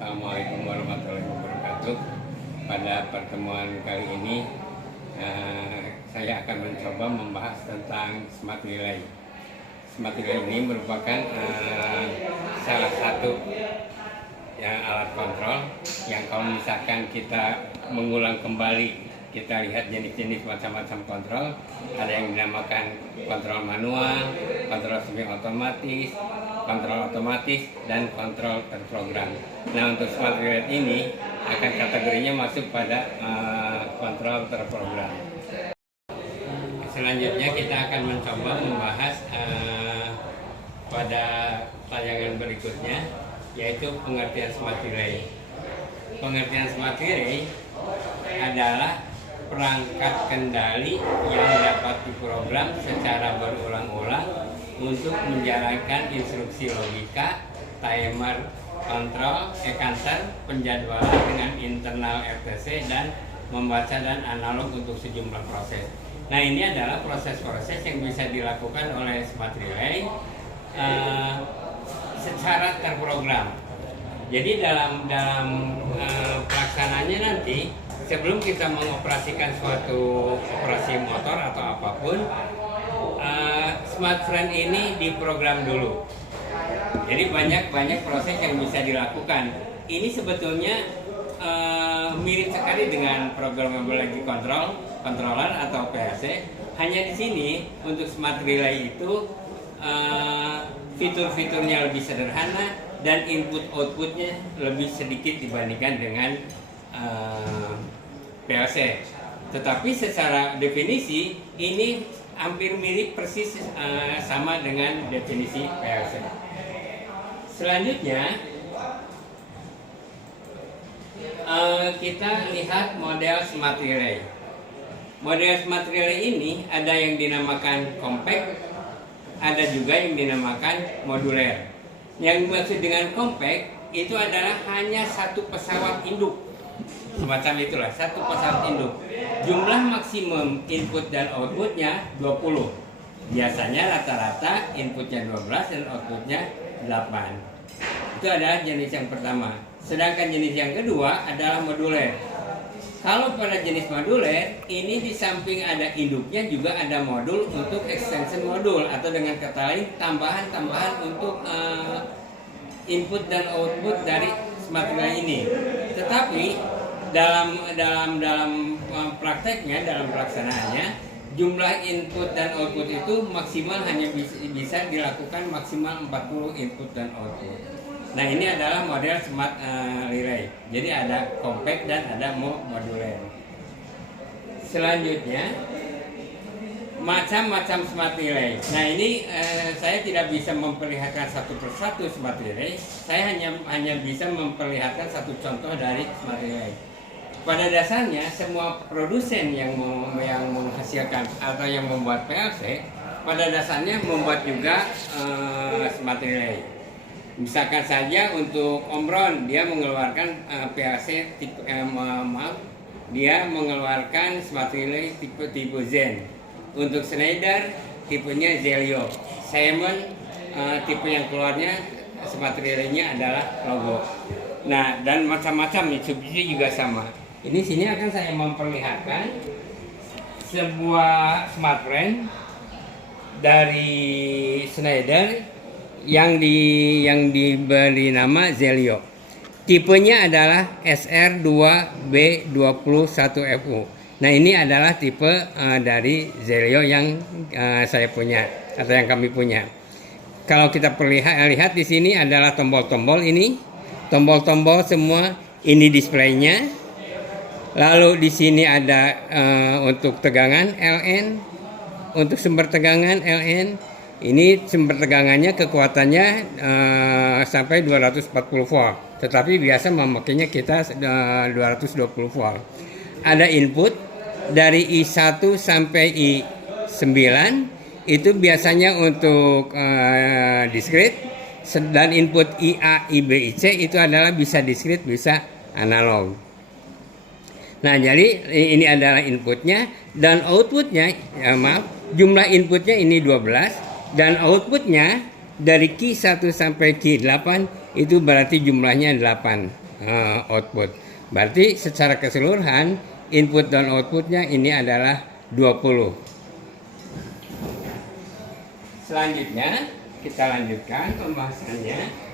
Assalamualaikum warahmatullahi wabarakatuh. Pada pertemuan kali ini saya akan mencoba membahas tentang smart relay. Smart relay ini merupakan salah satu alat kontrol yang kalau misalkan kita mengulang kembali, kita lihat jenis-jenis macam-macam kontrol. Ada yang dinamakan kontrol manual, kontrol semi otomatis, kontrol otomatis, dan kontrol terprogram. Nah, untuk smart relay ini akan kategorinya masuk pada kontrol terprogram. Selanjutnya kita akan mencoba membahas pada tayangan berikutnya, yaitu pengertian smart relay. Pengertian smart relay adalah perangkat kendali yang dapat diprogram secara berulang-ulang untuk menjalankan instruksi logika, timer, kontrol, counter, penjadwalan dengan internal RTC, dan membaca dan analog untuk sejumlah proses. Nah, ini adalah proses-proses yang bisa dilakukan oleh smart relay secara terprogram. Jadi dalam pelaksanaannya nanti, sebelum kita mengoperasikan suatu operasi motor atau apapun, smart frame ini diprogram dulu. Jadi banyak proses yang bisa dilakukan. Ini sebetulnya mirip sekali dengan programmable controller atau PLC. Hanya di sini untuk smart relay itu fitur-fiturnya lebih sederhana dan input-outputnya lebih sedikit dibandingkan dengan PLC. Tetapi secara definisi ini hampir mirip persis sama dengan definisi PLC. Selanjutnya kita lihat model smart relay. Model smart relay ini ada yang dinamakan compact, ada juga yang dinamakan moduler. Yang dimaksud dengan compact itu adalah hanya satu pesawat induk. Semacam itulah, satu pesawat induk. Jumlah maksimum input dan outputnya 20. Biasanya rata-rata inputnya 12 dan outputnya 8. Itu adalah jenis yang pertama. Sedangkan jenis yang kedua adalah moduler. Kalau pada jenis moduler, ini di samping ada induknya juga ada modul untuk extension modul, atau dengan kata lain tambahan-tambahan untuk input dan output dari smart relay ini. Tetapi dalam prakteknya, dalam pelaksanaannya, jumlah input dan output itu maksimal hanya bisa dilakukan maksimal 40 input dan output. Nah, ini adalah model smart relay. Jadi ada compact dan ada moduler. Selanjutnya, macam-macam smart relay. Nah, ini saya tidak bisa memperlihatkan satu persatu smart relay. Saya hanya bisa memperlihatkan satu contoh dari smart relay. Pada dasarnya, semua produsen yang menghasilkan atau yang membuat PLC, pada dasarnya membuat juga smart relay. Misalkan saja untuk Omron, dia mengeluarkan PLC tipe dia mengeluarkan smart relay tipe Zen. Untuk Schneider, tipenya Zelio. Simon, tipe yang keluarnya smart relay-nya adalah logo. Nah, dan macam-macam, Mitsubishi juga sama. Sini akan saya memperlihatkan sebuah smart frame dari Schneider yang diberi nama Zelio. Tipenya adalah SR2B21FU. Nah, ini adalah tipe dari Zelio yang saya punya atau yang kami punya. Kalau kita lihat di sini adalah tombol-tombol ini. Tombol-tombol semua ini displaynya. Lalu di sini ada untuk tegangan LN, untuk sumber tegangan LN. Ini sumber tegangannya kekuatannya sampai 240 volt. Tetapi biasa memakainya kita 220 volt. Ada input dari I1 sampai I9, itu biasanya untuk discrete, dan input IA, IB, IC itu adalah bisa discrete, bisa analog. Nah, jadi ini adalah inputnya, dan outputnya, jumlah inputnya ini 12, dan outputnya dari Q1 sampai Q8 itu berarti jumlahnya 8. output. Berarti secara keseluruhan input dan outputnya ini adalah 20. Selanjutnya kita lanjutkan pembahasannya.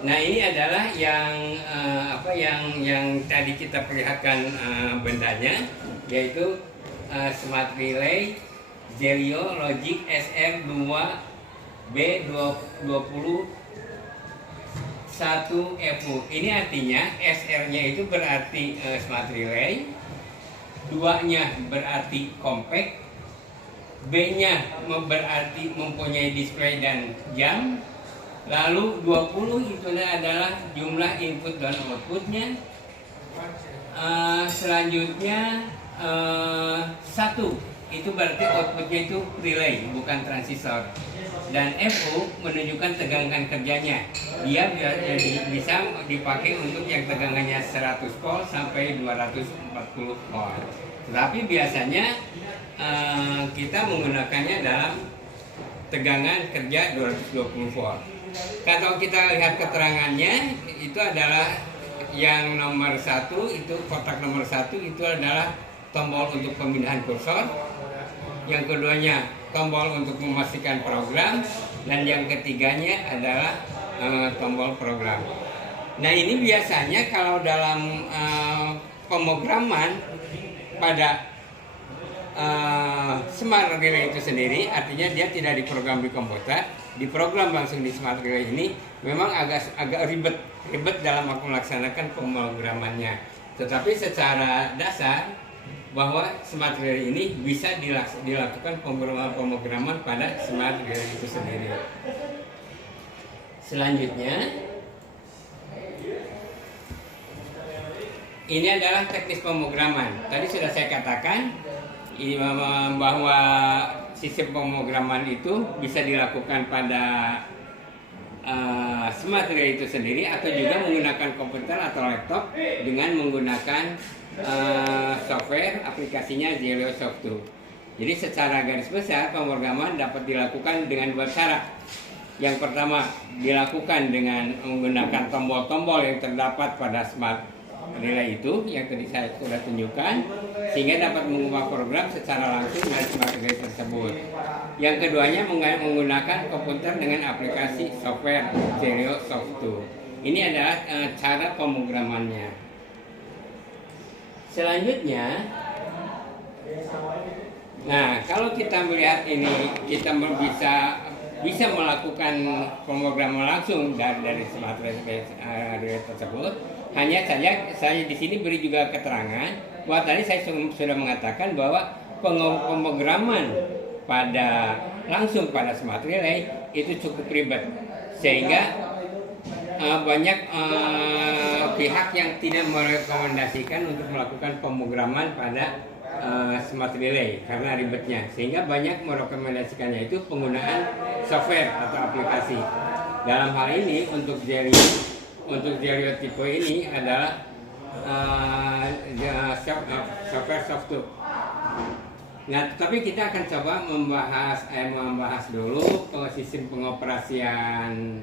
Nah, ini adalah yang tadi kita perlihatkan bendanya, yaitu Smart Relay Zelio Logic SR2B21FU. Ini artinya SR-nya itu berarti Smart Relay, 2-nya berarti compact, B-nya berarti mempunyai display dan jam. Lalu 20 itu adalah jumlah input dan outputnya. Selanjutnya 1 itu berarti outputnya itu relay, bukan transistor. Dan FU menunjukkan tegangan kerjanya. Dia bisa dipakai untuk yang tegangannya 100 volt sampai 240 volt. Tetapi biasanya kita menggunakannya dalam tegangan kerja 220 volt. Kalau kita lihat keterangannya, itu adalah yang nomor 1, itu kotak nomor 1 itu adalah tombol untuk pemindahan kursor. Yang keduanya tombol untuk memastikan program, dan yang ketiganya adalah tombol program. Nah, ini biasanya kalau dalam pemrograman pada Smart Relay itu sendiri, artinya dia tidak diprogram di komputer, diprogram langsung di Smart Relay ini, memang agak ribet dalam melaksanakan pemrogramannya. Tetapi secara dasar bahwa Smart Relay ini bisa dilakukan pemrograman pada Smart Relay itu sendiri. Selanjutnya, ini adalah teknis pemrograman. Tadi sudah saya katakan bahwa sistem pemrograman itu bisa dilakukan pada Smart Relay itu sendiri, atau juga menggunakan komputer atau laptop dengan menggunakan software aplikasinya Zelio Soft 2. Jadi secara garis besar pemrograman dapat dilakukan dengan dua cara. Yang pertama dilakukan dengan menggunakan tombol-tombol yang terdapat pada Smart Relay itu yang tadi saya sudah tunjukkan, sehingga dapat mengubah program secara langsung dari Smart Relay tersebut. Yang keduanya menggunakan komputer dengan aplikasi software Zelio Soft 2. Ini adalah cara pemrogramannya. Selanjutnya, nah kalau kita melihat ini, kita bisa melakukan pemrograman langsung dari Smart Relay tersebut. Hanya saja saya di sini beri juga keterangan bahwa tadi saya sudah mengatakan bahwa pemrograman langsung pada Smart Relay itu cukup ribet, sehingga banyak pihak yang tidak merekomendasikan untuk melakukan pemrograman pada Smart Relay karena ribetnya, sehingga banyak merekomendasikannya itu penggunaan software atau aplikasi. Dalam hal ini untuk Zelio tipe ini adalah software Soft 2. Nah, tapi kita akan coba membahas dulu sistem pengoperasian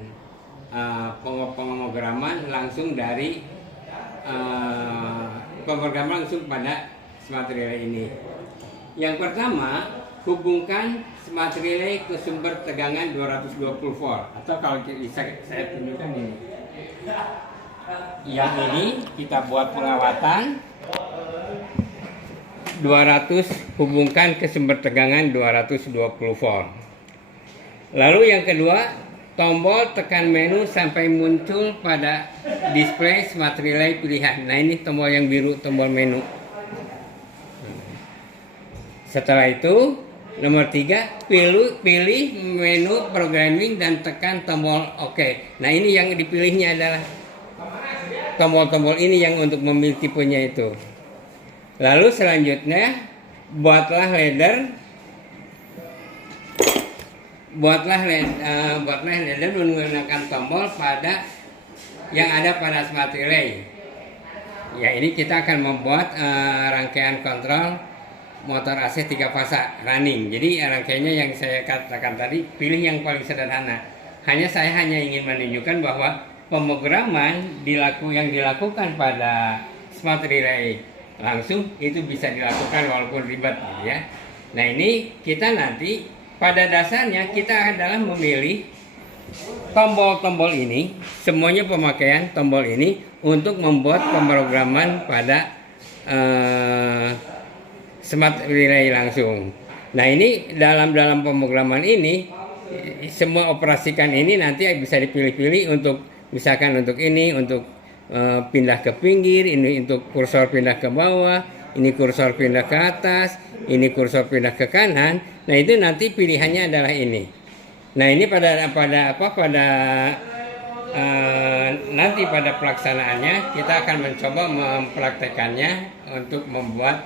pemrograman langsung dari pemrograman langsung pada Smart Relay ini. Yang pertama, hubungkan Smart Relay ke sumber tegangan 220 volt, atau kalau bisa saya tunjukkan ini. Yang ini kita buat penguatan 200, hubungkan ke sumber tegangan 220 volt. Lalu yang kedua, tombol tekan menu sampai muncul pada display Smart Relay pilihan. Nah, ini tombol yang biru, tombol menu. Setelah itu, nomor 3, pilih menu programming dan tekan tombol OK. Nah, ini yang dipilihnya adalah tombol-tombol ini yang untuk memilih tipenya itu. Lalu selanjutnya, buatlah ladder menggunakan tombol yang ada pada Smart Relay. Ya, ini kita akan membuat rangkaian kontrol motor AC 3 fasa running. Jadi rangkaiannya yang saya katakan tadi, pilih yang paling sederhana. Saya hanya ingin menunjukkan bahwa pemrograman yang dilakukan pada smart relay langsung itu bisa dilakukan walaupun ribet gitu ya. Nah ini kita nanti pada dasarnya kita adalah memilih tombol-tombol ini, semuanya pemakaian tombol ini untuk membuat pemrograman pada smart relay langsung. Nah ini dalam pemrograman ini semua operasikan ini nanti bisa dipilih-pilih untuk misalkan untuk ini untuk pindah ke pinggir, ini untuk kursor pindah ke bawah, ini kursor pindah ke atas, ini kursor pindah ke kanan. Nah itu nanti pilihannya adalah ini. Nah ini nanti pada pelaksanaannya kita akan mencoba mempraktekannya untuk membuat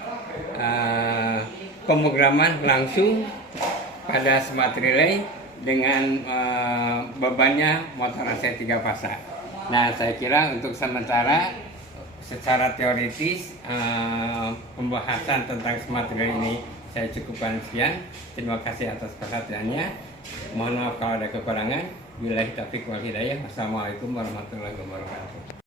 pemrograman langsung pada smart relay dengan bebannya motor AC 3 fasa. Nah saya kira untuk sementara secara teoritis pembahasan tentang smart relay ini saya cukupkan sekian. Terima kasih atas perhatiannya. Mohon maaf kalau ada kekurangan. Billahi taufiq wal hidayah. Wassalamualaikum warahmatullahi wabarakatuh.